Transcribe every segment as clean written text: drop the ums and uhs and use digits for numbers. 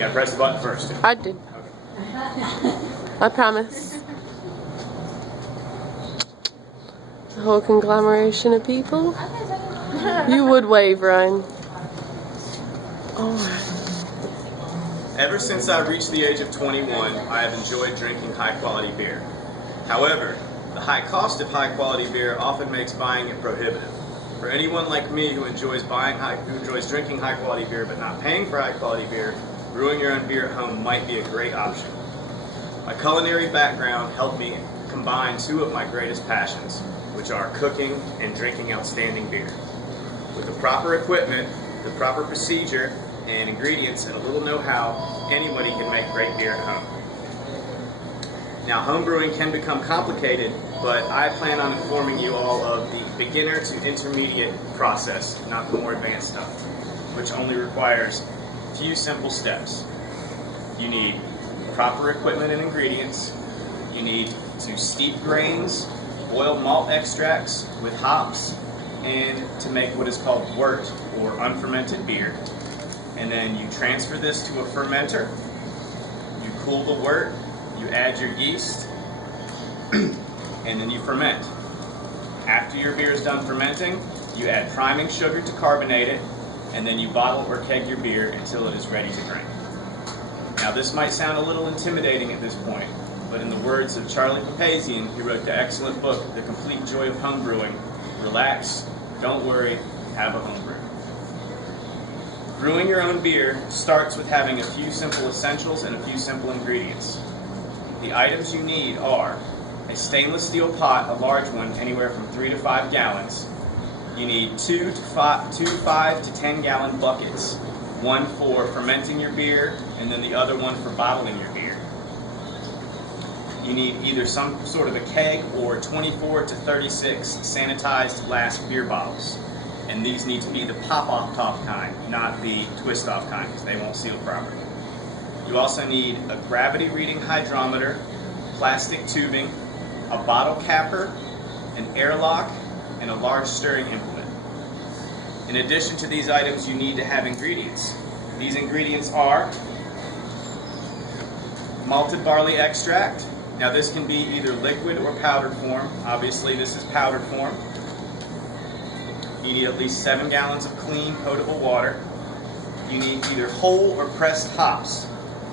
gotta press the button first. I did. Okay. I promise. A whole conglomeration of people. You would wave, Ryan. Alright. Ever since I reached the age of 21, I have enjoyed drinking high-quality beer. However, the high cost of high-quality beer often makes buying it prohibitive. For anyone like me who enjoys drinking high-quality beer but not paying for high-quality beer, brewing your own beer at home might be a great option. My culinary background helped me combine two of my greatest passions, which are cooking and drinking outstanding beer. With the proper equipment, the proper procedure, and ingredients, and a little know-how, anybody can make great beer at home. Now, home brewing can become complicated, but I plan on informing you all of the beginner to intermediate process, not the more advanced stuff, which only requires a few simple steps. You need proper equipment and ingredients. You need to steep grains, boil malt extracts with hops, and to make what is called wort, or unfermented beer. And then you transfer this to a fermenter, you cool the wort, you add your yeast, and then you ferment. After your beer is done fermenting, you add priming sugar to carbonate it, and then you bottle or keg your beer until it is ready to drink. Now this might sound a little intimidating at this point, but in the words of Charlie Papazian, who wrote the excellent book, The Complete Joy of Homebrewing, relax, don't worry, have a homebrew. Brewing your own beer starts with having a few simple essentials and a few simple ingredients. The items you need are a stainless steel pot, a large one, anywhere from 3 to 5 gallons. You need 2 to 5 to 10 gallon buckets, one for fermenting your beer and then the other one for bottling your beer. You need either some sort of a keg or 24 to 36 sanitized glass beer bottles. And these need to be the pop-off top kind, not the twist-off kind, because they won't seal properly. You also need a gravity reading hydrometer, plastic tubing, a bottle capper, an airlock, and a large stirring implement. In addition to these items, you need to have ingredients. These ingredients are malted barley extract. Now this can be either liquid or powdered form. Obviously this is powdered form. You need at least 7 gallons of clean, potable water. You need either whole or pressed hops.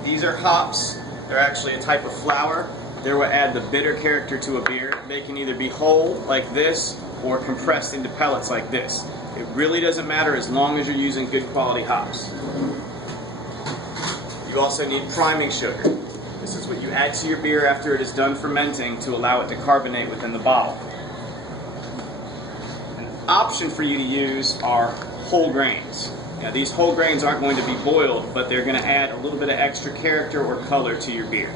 These are hops. They're actually a type of flour. They're what add the bitter character to a beer. They can either be whole, like this, or compressed into pellets like this. It really doesn't matter as long as you're using good quality hops. You also need priming sugar. This is what you add to your beer after it is done fermenting to allow it to carbonate within the bottle. Option for you to use are whole grains. Now these whole grains aren't going to be boiled, but they're going to add a little bit of extra character or color to your beer.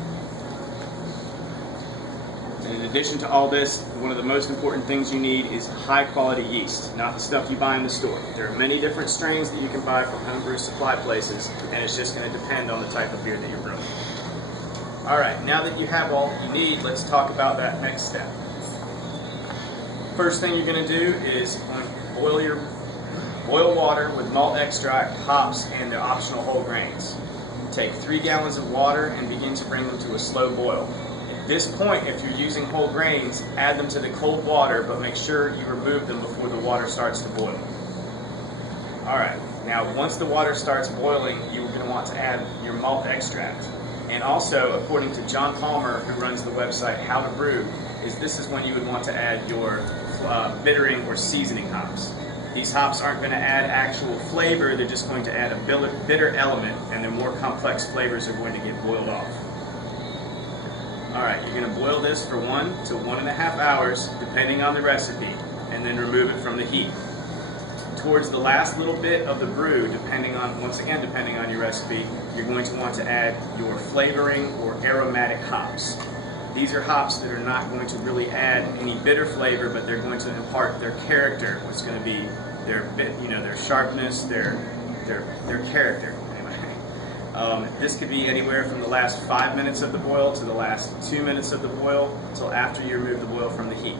And in addition to all this, one of the most important things you need is high quality yeast, not the stuff you buy in the store. There are many different strains that you can buy from homebrew supply places, and it's just going to depend on the type of beer that you're brewing. Alright, now that you have all that you need, let's talk about that next step. First thing you're going to do is boil water with malt extract, hops, and the optional whole grains. Take 3 gallons of water and begin to bring them to a slow boil. At this point, if you're using whole grains, add them to the cold water, but make sure you remove them before the water starts to boil. Alright, now once the water starts boiling, you're going to want to add your malt extract. And also, according to John Palmer, who runs the website How to Brew, this is when you would want to add your bittering or seasoning hops. These hops aren't going to add actual flavor, they're just going to add a bitter element, and their more complex flavors are going to get boiled off. Alright, you're going to boil this for 1 to 1.5 hours, depending on the recipe, and then remove it from the heat. Towards the last little bit of the brew, once again depending on your recipe, you're going to want to add your flavoring or aromatic hops. These are hops that are not going to really add any bitter flavor, but they're going to impart their character, which is going to be their sharpness, their character. Anyway, this could be anywhere from the last 5 minutes of the boil to the last 2 minutes of the boil, until after you remove the boil from the heat.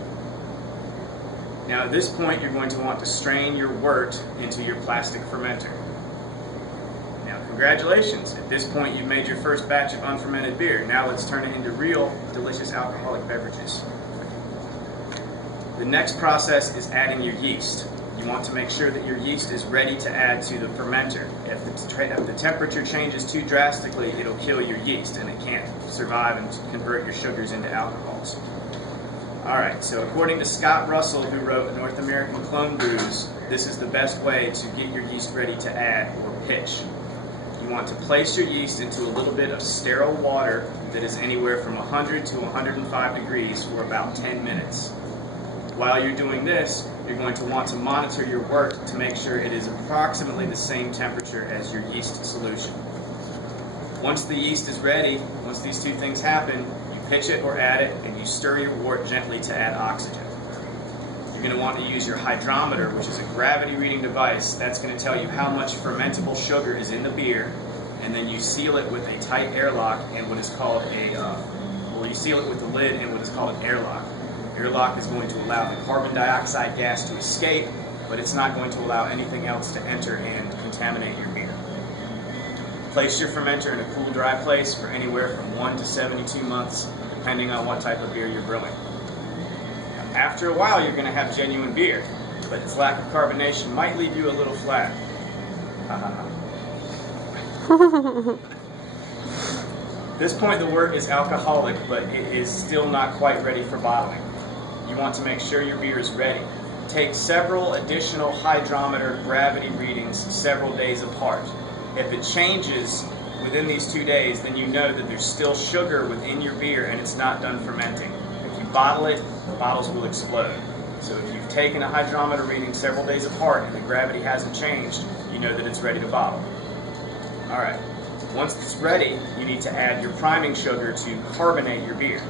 Now at this point, you're going to want to strain your wort into your plastic fermenter. Now Congratulations! At this point, you've made your first batch of unfermented beer. Now let's turn it into real, delicious alcoholic beverages. The next process is adding your yeast. You want to make sure that your yeast is ready to add to the fermenter. If the temperature changes too drastically, it'll kill your yeast and it can't survive and convert your sugars into alcohols. Alright, so according to Scott Russell, who wrote North American Clone Brews, this is the best way to get your yeast ready to add or pitch. You want to place your yeast into a little bit of sterile water that is anywhere from 100 to 105 degrees for about 10 minutes. While you're doing this, you're going to want to monitor your work to make sure it is approximately the same temperature as your yeast solution. Once the yeast is ready, once these two things happen, you pitch it or add it, and you stir your wort gently to add oxygen. You're going to want to use your hydrometer, which is a gravity reading device. That's going to tell you how much fermentable sugar is in the beer, and then you seal it with a tight airlock and what is called you seal it with the lid and what is called an airlock. Airlock is going to allow the carbon dioxide gas to escape, but it's not going to allow anything else to enter and contaminate your beer. Place your fermenter in a cool, dry place for anywhere from 1 to 72 months, depending on what type of beer you're brewing. Now, after a while, you're going to have genuine beer, but its lack of carbonation might leave you a little flat. At this point, the wort is alcoholic, but it is still not quite ready for bottling. You want to make sure your beer is ready. Take several additional hydrometer gravity readings several days apart. If it changes within these 2 days, then you know that there's still sugar within your beer and it's not done fermenting. If you bottle it, the bottles will explode. So if you've taken a hydrometer reading several days apart and the gravity hasn't changed, you know that it's ready to bottle. Alright, once it's ready, you need to add your priming sugar to carbonate your beer.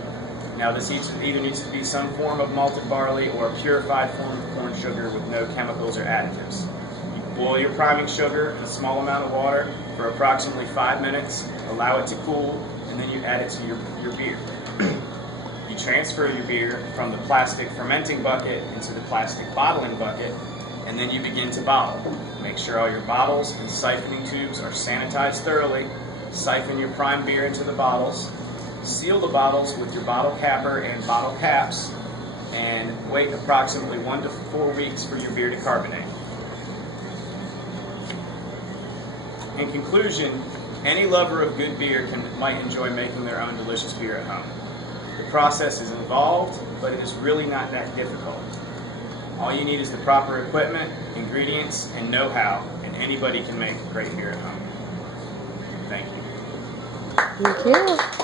Now this either needs to be some form of malted barley or a purified form of corn sugar with no chemicals or additives. You boil your priming sugar in a small amount of water for approximately 5 minutes, allow it to cool, and then you add it to your beer. You transfer your beer from the plastic fermenting bucket into the plastic bottling bucket, and then you begin to bottle. Make sure all your bottles and siphoning tubes are sanitized thoroughly. Siphon your prime beer into the bottles. Seal the bottles with your bottle capper and bottle caps, and wait approximately 1 to 4 weeks for your beer to carbonate. In conclusion, any lover of good beer might enjoy making their own delicious beer at home. The process is involved, but it is really not that difficult. All you need is the proper equipment, ingredients, and know-how, and anybody can make great beer at home. Thank you. Thank you.